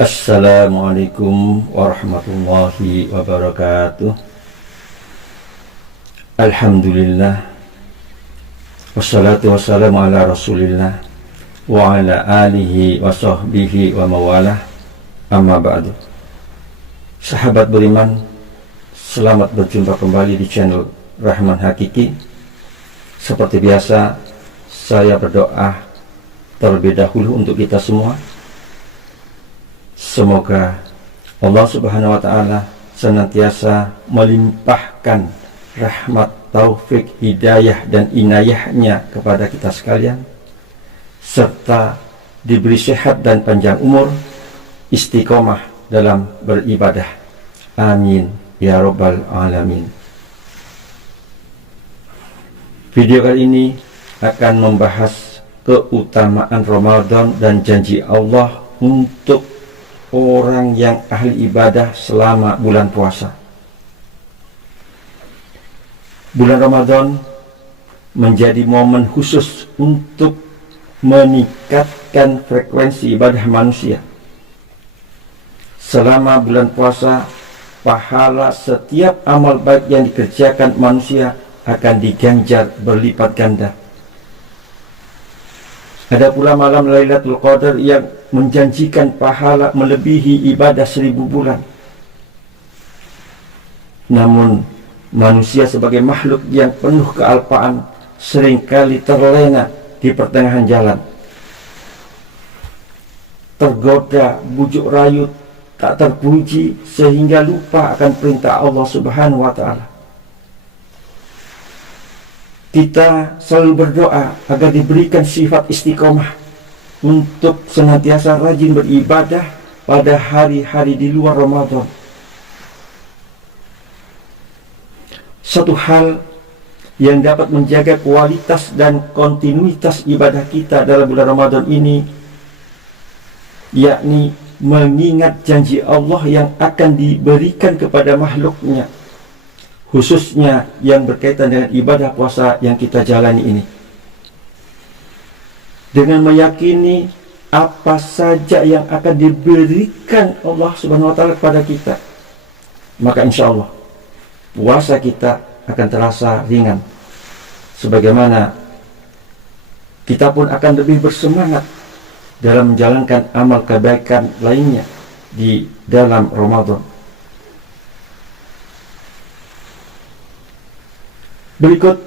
Assalamualaikum warahmatullahi wabarakatuh. Alhamdulillah, wassalatu wassalamu ala rasulillah wa ala alihi wa sahbihi wa mawalah. Amma ba'du. Sahabat beriman, selamat berjumpa kembali di channel Rahman Hakiki. Seperti biasa, saya berdoa terlebih dahulu untuk kita semua. Semoga Allah Subhanahu wa Ta'ala senantiasa melimpahkan rahmat, taufik, hidayah dan inayahnya kepada kita sekalian, serta diberi sehat dan panjang umur, istiqomah dalam beribadah. Amin ya rabbal alamin. Video kali ini akan membahas keutamaan Ramadan dan janji Allah untuk orang yang ahli ibadah selama bulan puasa. Bulan Ramadan menjadi momen khusus untuk meningkatkan frekuensi ibadah manusia. Selama bulan puasa, pahala setiap amal baik yang dikerjakan manusia akan diganjar berlipat ganda. Ada pula malam Lailatul Qadar yang menjanjikan pahala melebihi ibadah 1000 bulan. Namun manusia sebagai makhluk yang penuh kealpaan seringkali terlena di pertengahan jalan, tergoda bujuk rayu tak terpuji sehingga lupa akan perintah Allah Subhanahu wa Ta'ala. Kita selalu berdoa agar diberikan sifat istiqomah untuk senantiasa rajin beribadah pada hari-hari di luar Ramadan. Satu hal yang dapat menjaga kualitas dan kontinuitas ibadah kita dalam bulan Ramadan ini, yakni mengingat janji Allah yang akan diberikan kepada makhluknya, khususnya yang berkaitan dengan ibadah puasa yang kita jalani ini. Dengan meyakini apa saja yang akan diberikan Allah Subhanahu wa Ta'ala kepada kita, maka insya Allah puasa kita akan terasa ringan. Sebagaimana kita pun akan lebih bersemangat dalam menjalankan amal kebaikan lainnya di dalam Ramadan. Berikut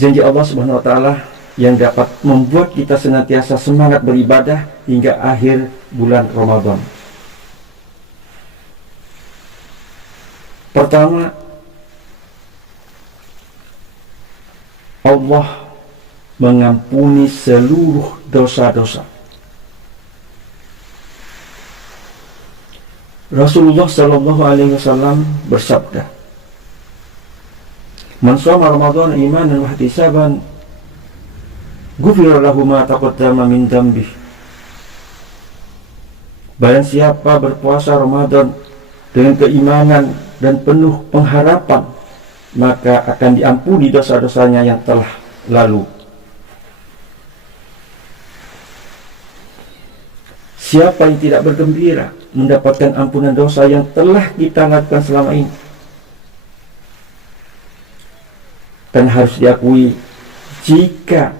janji Allah Subhanahu wa Ta'ala yang dapat membuat kita senantiasa semangat beribadah hingga akhir bulan Ramadan. Pertama, Allah mengampuni seluruh dosa-dosa. Rasulullah Shallallahu Alaihi Wasallam bersabda, "Man shoma Ramadan imanan wa ihtisaban, ghufira lahu ma taqaddama min dzambih." Barang siapa berpuasa Ramadan dengan keimanan dan penuh pengharapan, maka akan diampuni dosa-dosanya yang telah lalu. Siapa yang tidak bergembira mendapatkan ampunan dosa yang telah kita lakukan selama ini? Dan harus diakui, jika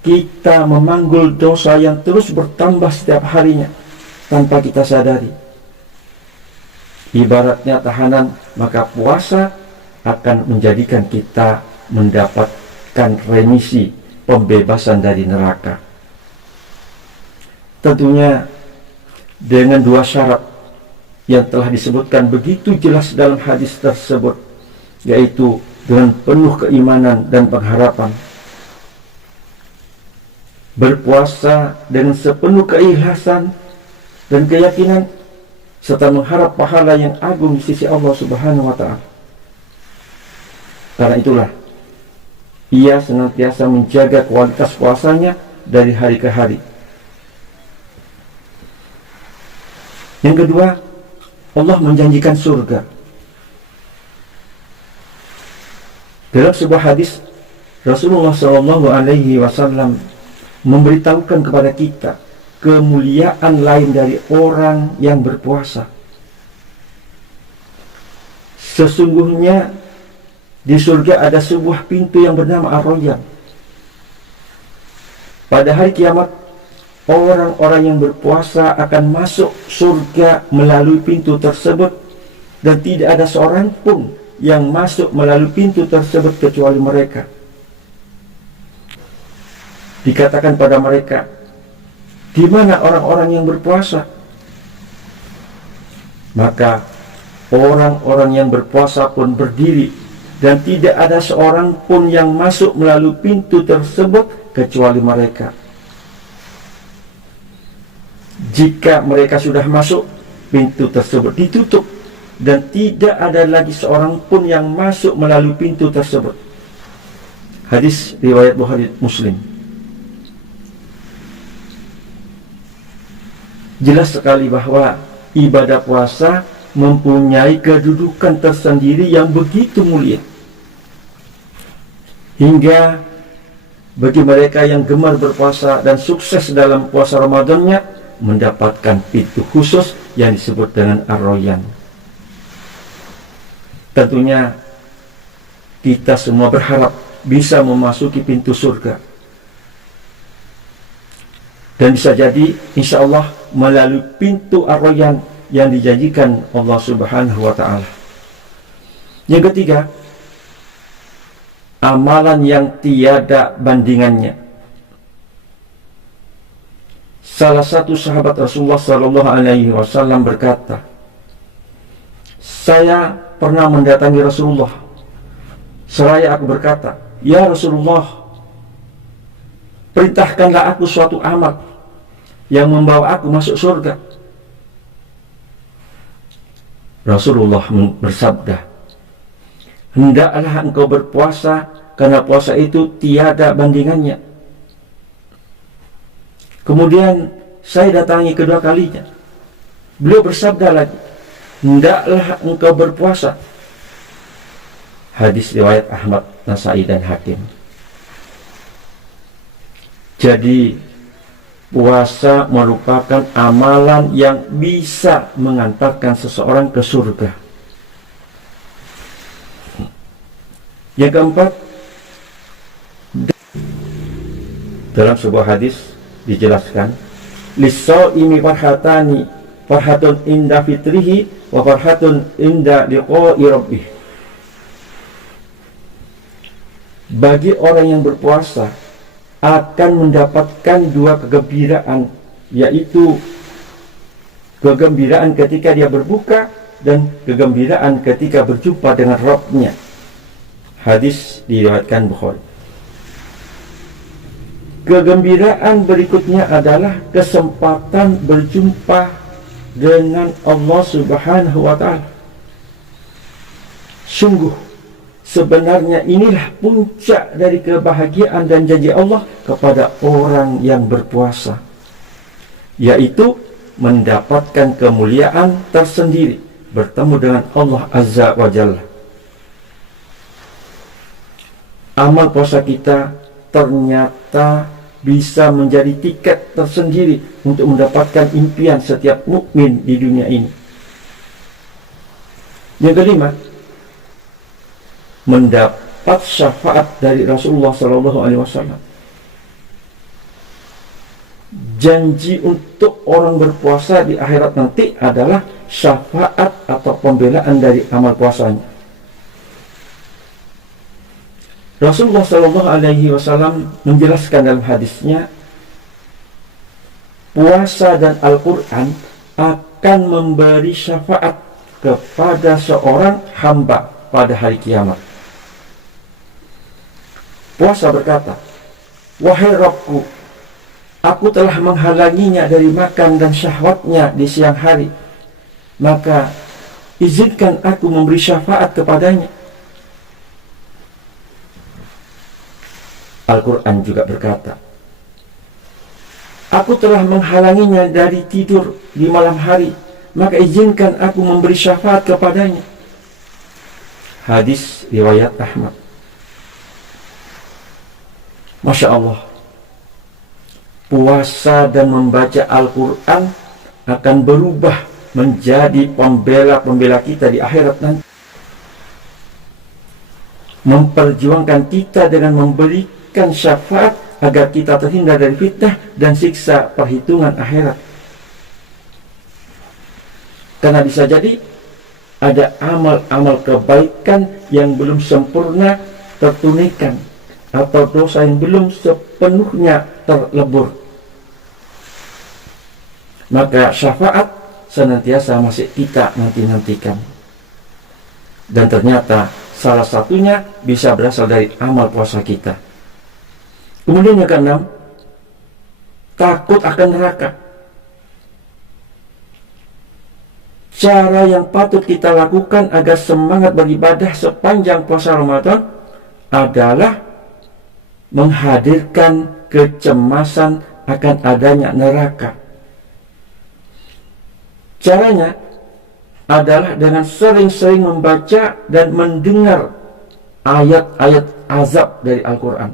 kita memanggul dosa yang terus bertambah setiap harinya tanpa kita sadari, ibaratnya tahanan, maka puasa akan menjadikan kita mendapatkan remisi, pembebasan dari neraka. Tentunya dengan dua syarat yang telah disebutkan begitu jelas dalam hadis tersebut, yaitu dengan penuh keimanan dan pengharapan, berpuasa dengan sepenuh keikhlasan dan keyakinan, serta mengharap pahala yang agung di sisi Allah Subhanahu wa Ta'ala. Karena itulah ia senantiasa menjaga kualitas puasanya dari hari ke hari. Yang kedua, Allah menjanjikan surga. Dalam sebuah hadis, Rasulullah SAW memberitahukan kepada kita kemuliaan lain dari orang yang berpuasa. Sesungguhnya di surga ada sebuah pintu yang bernama Ar-Rayyan. Pada hari kiamat, orang-orang yang berpuasa akan masuk surga melalui pintu tersebut, dan tidak ada seorang pun yang masuk melalui pintu tersebut kecuali mereka. Dikatakan pada mereka, di mana orang-orang yang berpuasa? Maka orang-orang yang berpuasa pun berdiri, dan tidak ada seorang pun yang masuk melalui pintu tersebut kecuali mereka. Jika mereka sudah masuk, pintu tersebut ditutup, dan tidak ada lagi seorang pun yang masuk melalui pintu tersebut. Hadis riwayat Bukhari Muslim. Jelas sekali bahwa ibadah puasa mempunyai kedudukan tersendiri yang begitu mulia, hingga bagi mereka yang gemar berpuasa dan sukses dalam puasa Ramadannya mendapatkan pintu khusus yang disebut dengan Ar-Rayyan. Tentunya kita semua berharap bisa memasuki pintu surga, dan bisa jadi insya Allah melalui pintu Ar-Rayyan yang dijanjikan Allah Subhanahu wa ta'ala. Yang ketiga, amalan yang tiada bandingannya. Salah satu sahabat Rasulullah sallallahu alaihi wasallam berkata, saya pernah mendatangi Rasulullah. Seraya aku berkata, ya Rasulullah, perintahkanlah aku suatu amal yang membawa aku masuk surga. Rasulullah bersabda, hendaklah engkau berpuasa, karena puasa itu tiada bandingannya. Kemudian saya datangi kedua kalinya. Beliau bersabda lagi, hendaklah engkau berpuasa. Hadis riwayat Ahmad, Nasai, dan Hakim. Jadi puasa merupakan amalan yang bisa mengantarkan seseorang ke surga. Yang keempat, dalam sebuah hadis dijelaskan, lis-shaimi farhatani, farhatun inda fitrihi wa farhatun inda liqa'i rabbih. Bagi orang yang berpuasa akan mendapatkan dua kegembiraan, yaitu kegembiraan ketika dia berbuka dan kegembiraan ketika berjumpa dengan Rabb-nya. Hadis diriwayatkan Bukhari. Kegembiraan berikutnya adalah kesempatan berjumpa dengan Allah Subhanahu wa ta'ala. Sungguh, sebenarnya inilah puncak dari kebahagiaan dan janji Allah kepada orang yang berpuasa, yaitu mendapatkan kemuliaan tersendiri, bertemu dengan Allah Azza wa Jalla. Amal puasa kita ternyata bisa menjadi tiket tersendiri untuk mendapatkan impian setiap mukmin di dunia ini. Yang kelima, mendapat syafaat dari Rasulullah SAW. Janji untuk orang berpuasa di akhirat nanti adalah syafaat atau pembelaan dari amal puasanya. Rasulullah SAW menjelaskan dalam hadisnya, puasa dan Al-Quran akan memberi syafaat kepada seorang hamba pada hari kiamat. Puasa berkata, wahai Rabbku, aku telah menghalanginya dari makan dan syahwatnya di siang hari, maka izinkan aku memberi syafaat kepadanya. Al-Quran juga berkata, aku telah menghalanginya dari tidur di malam hari, maka izinkan aku memberi syafaat kepadanya. Hadis riwayat Ahmad. Masya Allah, puasa dan membaca Al-Quran akan berubah menjadi pembela-pembela kita di akhirat nanti, memperjuangkan kita dengan memberikan syafaat agar kita terhindar dari fitnah dan siksa perhitungan akhirat. Karena bisa jadi ada amal-amal kebaikan yang belum sempurna tertunaikan, atau dosa yang belum sepenuhnya terlebur. Maka syafaat senantiasa masih kita nanti-nantikan. Dan ternyata salah satunya bisa berasal dari amal puasa kita. Kemudian yang keenam, takut akan neraka. Cara yang patut kita lakukan agar semangat beribadah sepanjang puasa Ramadan adalah menghadirkan kecemasan akan adanya neraka. Caranya adalah dengan sering-sering membaca dan mendengar ayat-ayat azab dari Al-Quran.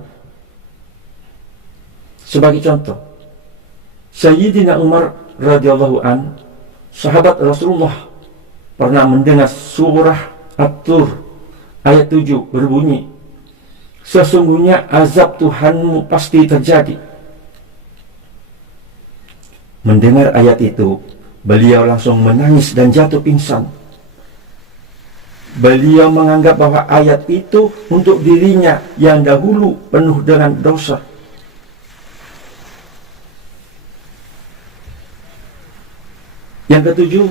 Sebagai contoh, Sayyidina Umar radhiyallahu an, sahabat Rasulullah, pernah mendengar surah At-Tur ayat 7 berbunyi, sesungguhnya azab Tuhanmu pasti terjadi. Mendengar ayat itu, beliau langsung menangis dan jatuh pingsan. Beliau menganggap bahwa ayat itu untuk dirinya yang dahulu penuh dengan dosa. Yang ketujuh,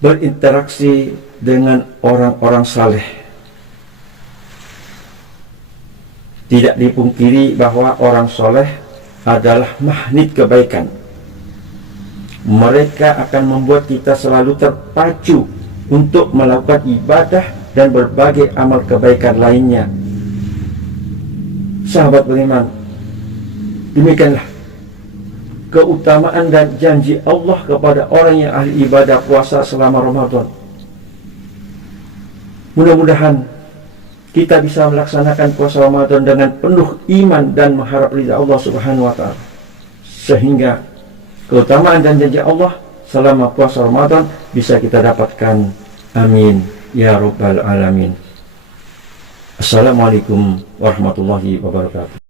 berinteraksi dengan orang-orang saleh. Tidak dipungkiri bahwa orang soleh adalah magnet kebaikan. Mereka akan membuat kita selalu terpacu untuk melakukan ibadah dan berbagai amal kebaikan lainnya. Sahabat beriman, demikianlah keutamaan dan janji Allah kepada orang yang ahli ibadah puasa selama Ramadan. Mudah-mudahan kita bisa melaksanakan puasa Ramadan dengan penuh iman dan mengharap ridha Allah Subhanahu wa ta'ala, sehingga keutamaan dan janji Allah selama puasa Ramadan bisa kita dapatkan. Amin ya rabbal alamin. Assalamualaikum warahmatullahi wabarakatuh.